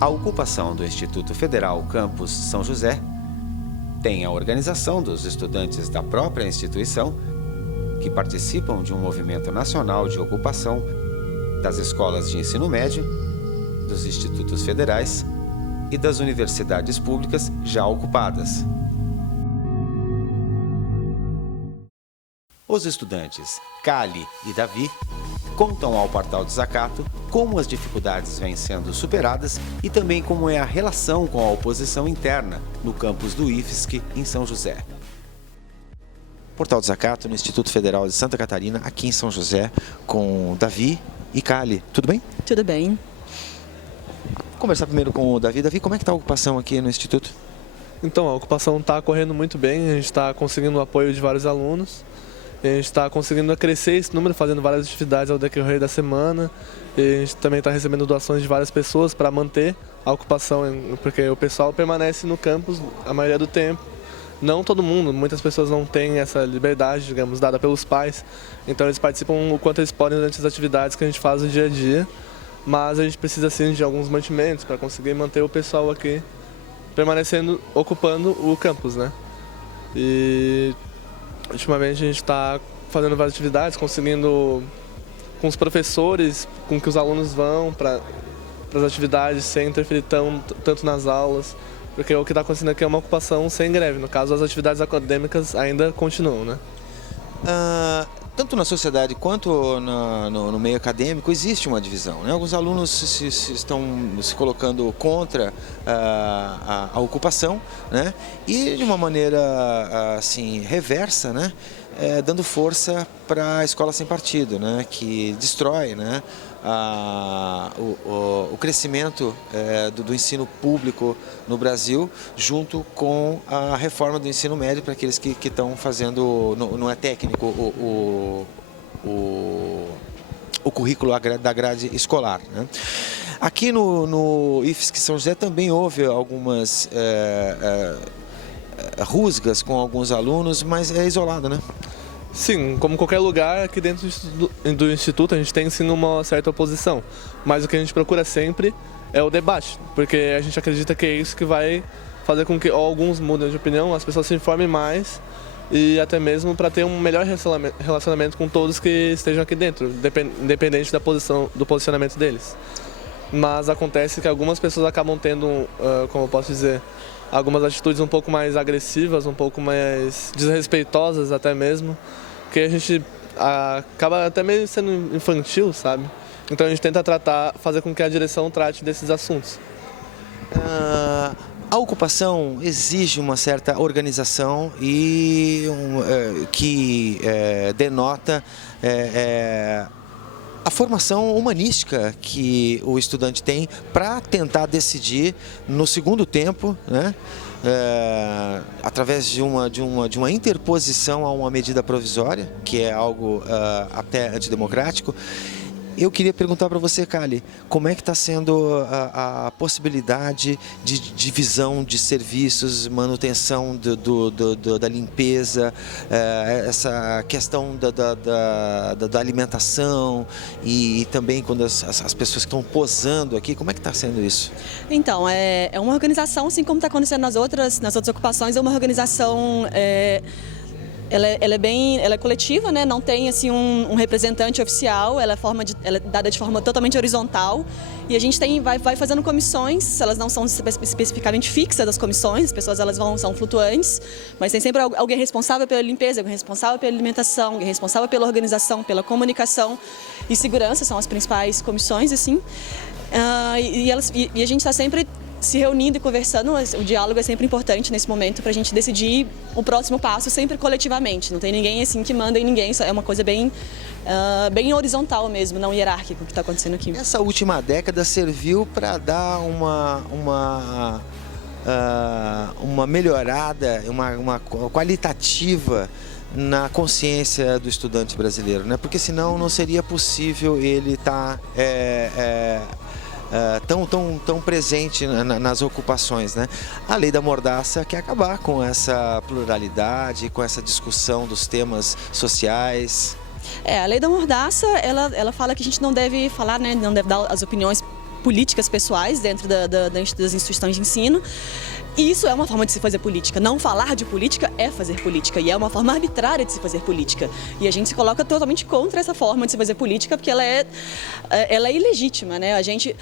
A ocupação do Instituto Federal Campus São José tem a organização dos estudantes da própria instituição que participam de um movimento nacional de ocupação das escolas de ensino médio, dos institutos federais e das universidades públicas já ocupadas. Os estudantes Kali e Davi contam ao Portal Desacato como as dificuldades vêm sendo superadas e também como é a relação com a oposição interna no campus do IFSC em São José. Portal Desacato no Instituto Federal de Santa Catarina, aqui em São José, com Davi e Kali. Tudo bem? Tudo bem. Vou conversar primeiro com o Davi. Davi, como é que está a ocupação aqui no Instituto? Então, a ocupação está correndo muito bem, a gente está conseguindo o apoio de vários alunos. A gente está conseguindo crescer esse número, fazendo várias atividades ao decorrer da semana. E a gente também está recebendo doações de várias pessoas para manter a ocupação, porque o pessoal permanece no campus a maioria do tempo. Não todo mundo, muitas pessoas não têm essa liberdade, digamos, dada pelos pais. Então eles participam o quanto eles podem durante as atividades que a gente faz no dia a dia. Mas a gente precisa sim de alguns mantimentos para conseguir manter o pessoal aqui permanecendo, ocupando o campus, né? E ultimamente a gente está fazendo várias atividades, conseguindo com os professores, com que os alunos vão para as atividades sem interferir tanto nas aulas, porque o que está acontecendo aqui é uma ocupação sem greve. No caso, as atividades acadêmicas ainda continuam, né? Tanto na sociedade quanto no meio acadêmico existe uma divisão, né? Alguns alunos estão se colocando contra a ocupação, né? E de uma maneira assim reversa, né? Dando força para a escola sem partido, né? Que destrói, né? O crescimento do ensino público no Brasil, junto com a reforma do ensino médio para aqueles que estão fazendo, não é técnico, o currículo da grade escolar, né? Aqui no IFSC São José também houve algumas rusgas com alguns alunos, mas é isolado, né? Sim, como qualquer lugar, aqui dentro do Instituto a gente tem sim uma certa oposição, mas o que a gente procura sempre é o debate, porque a gente acredita que é isso que vai fazer com que alguns mudem de opinião, as pessoas se informem mais e até mesmo para ter um melhor relacionamento com todos que estejam aqui dentro, independente do posicionamento deles. Mas acontece que algumas pessoas acabam tendo, como eu posso dizer, algumas atitudes um pouco mais agressivas, um pouco mais desrespeitosas até mesmo, que a gente acaba até mesmo sendo infantil, sabe? Então a gente tenta fazer com que a direção trate desses assuntos. A ocupação exige uma certa organização e que denota a formação humanística que o estudante tem para tentar decidir no segundo tempo, né? Através de uma interposição a uma medida provisória, que é algo até antidemocrático. Eu queria perguntar para você, Kali, como é que está sendo a possibilidade de divisão de serviços, manutenção da limpeza, essa questão da alimentação e também quando as pessoas estão posando aqui, como é que está sendo isso? Então, é uma organização, assim como está acontecendo nas outras ocupações, é uma organização... Ela é coletiva, né? Não tem assim um representante oficial, ela é dada de forma totalmente horizontal e a gente vai fazendo comissões, elas não são especificamente fixas as comissões, as pessoas são flutuantes, mas tem sempre alguém responsável pela limpeza, alguém responsável pela alimentação, alguém responsável pela organização, pela comunicação e segurança, são as principais comissões, assim. E a gente está sempre se reunindo e conversando, o diálogo é sempre importante nesse momento para a gente decidir o próximo passo sempre coletivamente. Não tem ninguém assim que manda em ninguém, é uma coisa bem horizontal mesmo, não hierárquico que está acontecendo aqui. Essa última década serviu para dar uma melhorada, uma qualitativa na consciência do estudante brasileiro, né? Porque senão não seria possível ele estar tão presente nas ocupações, né? A lei da mordaça quer acabar com essa pluralidade, com essa discussão dos temas sociais. A lei da mordaça, ela fala que a gente não deve falar, né? Não deve dar as opiniões políticas pessoais dentro das instituições de ensino. E isso é uma forma de se fazer política. Não falar de política é fazer política. E é uma forma arbitrária de se fazer política. E a gente se coloca totalmente contra essa forma de se fazer política, porque ela é ilegítima, né? A gente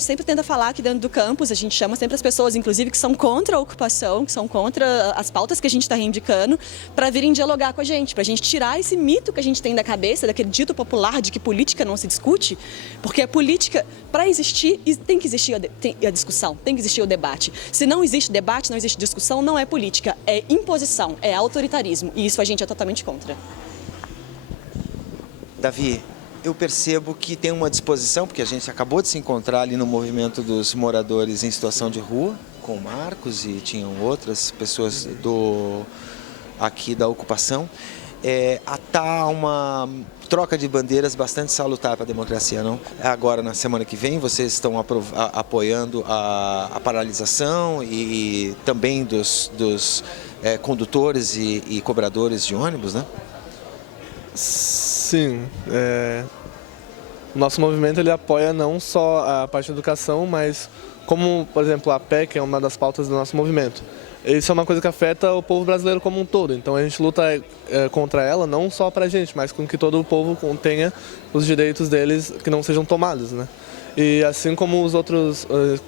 sempre tenta falar aqui dentro do campus, a gente chama sempre as pessoas, inclusive, que são contra a ocupação, que são contra as pautas que a gente está reivindicando, para virem dialogar com a gente tirar esse mito que a gente tem da cabeça, daquele dito popular de que política não se discute, porque a política, para existir, tem que existir a discussão, tem que existir o debate. Se não existe debate, não existe discussão, não é política, é imposição, é autoritarismo, e isso a gente é totalmente contra. Davi, eu percebo que tem uma disposição, porque a gente acabou de se encontrar ali no movimento dos moradores em situação de rua, com o Marcos e tinham outras pessoas aqui da ocupação. Tá uma troca de bandeiras bastante salutar para a democracia, não? Agora, na semana que vem, vocês estão apoiando a paralisação e também dos condutores e cobradores de ônibus, né? Sim. O nosso movimento ele apoia não só a parte da educação, mas como, por exemplo, a PEC é uma das pautas do nosso movimento. Isso é uma coisa que afeta o povo brasileiro como um todo, então a gente luta contra ela não só para a gente, mas com que todo o povo tenha os direitos deles que não sejam tomados, né? E assim como os outros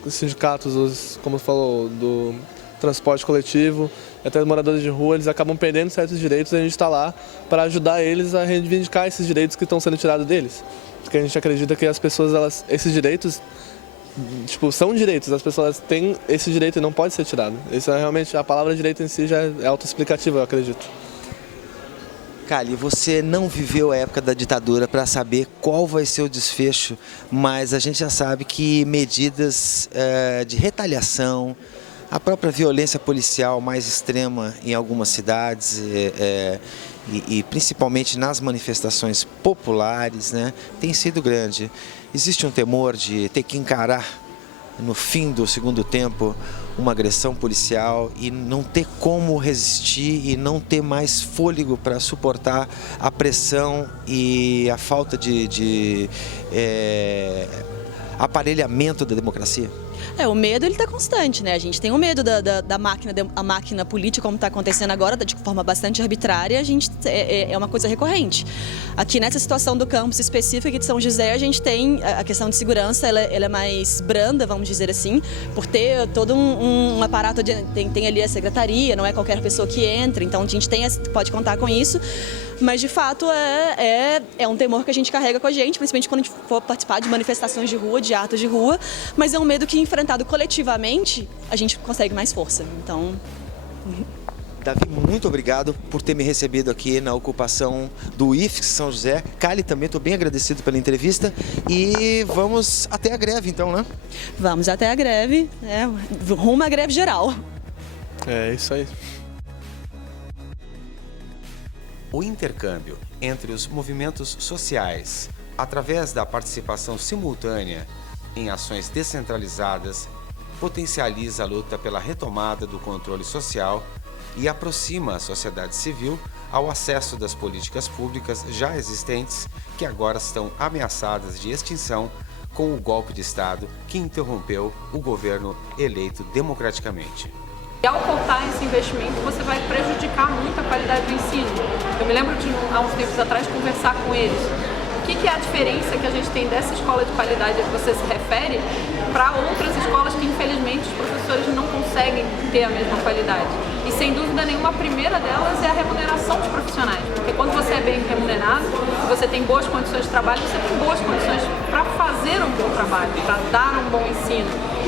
sindicatos, como você falou, do transporte coletivo, até os moradores de rua, eles acabam perdendo certos direitos e a gente está lá para ajudar eles a reivindicar esses direitos que estão sendo tirados deles. Porque a gente acredita que as pessoas, esses direitos, são direitos, as pessoas têm esse direito e não pode ser tirado. Isso é realmente, a palavra direito em si já é autoexplicativa, eu acredito. Kali, você não viveu a época da ditadura para saber qual vai ser o desfecho, mas a gente já sabe que medidas de retaliação, a própria violência policial mais extrema em algumas cidades e principalmente nas manifestações populares, né, tem sido grande. Existe um temor de ter que encarar no fim do segundo tempo uma agressão policial e não ter como resistir e não ter mais fôlego para suportar a pressão e a falta de aparelhamento da democracia? O medo ele está constante, né? A gente tem o medo da máquina política, como está acontecendo agora, de forma bastante arbitrária, é uma coisa recorrente. Aqui nessa situação do campus específico aqui de São José, a gente tem a questão de segurança, ela é mais branda, vamos dizer assim, por ter todo um aparato, tem ali a secretaria, não é qualquer pessoa que entra, então a gente pode contar com isso, mas de fato é um temor que a gente carrega com a gente, principalmente quando a gente for participar de manifestações de rua, de atos de rua, mas é um medo que, enfrentado coletivamente, a gente consegue mais força. Então... Davi, muito obrigado por ter me recebido aqui na ocupação do IFSC São José. Kali, também estou bem agradecido pela entrevista e vamos até a greve então, né? Vamos até a greve, rumo à greve geral. É isso aí. O intercâmbio entre os movimentos sociais, através da participação simultânea em ações descentralizadas, potencializa a luta pela retomada do controle social e aproxima a sociedade civil ao acesso das políticas públicas já existentes que agora estão ameaçadas de extinção com o golpe de Estado que interrompeu o governo eleito democraticamente. E ao cortar esse investimento, você vai prejudicar muito a qualidade do ensino. Eu me lembro de, há uns tempos atrás, conversar com eles. O que é a diferença que a gente tem dessa escola de qualidade a que você se refere para outras escolas que, infelizmente, os professores não conseguem ter a mesma qualidade? E, sem dúvida nenhuma, a primeira delas é a remuneração dos profissionais. Porque quando você é bem remunerado, você tem boas condições de trabalho, você tem boas condições para fazer um bom trabalho, para dar um bom ensino.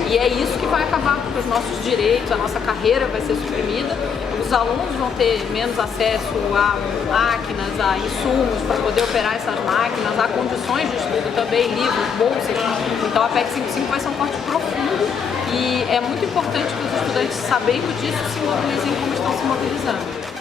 E é isso que vai acabar com os nossos direitos, a nossa carreira vai ser suprimida, os alunos vão ter menos acesso a máquinas, a insumos para poder operar essas máquinas, a condições de estudo também, livros, bolsas. Então a PEC 55 vai ser um corte profundo e é muito importante que os estudantes, sabendo disso, se mobilizem como estão se mobilizando.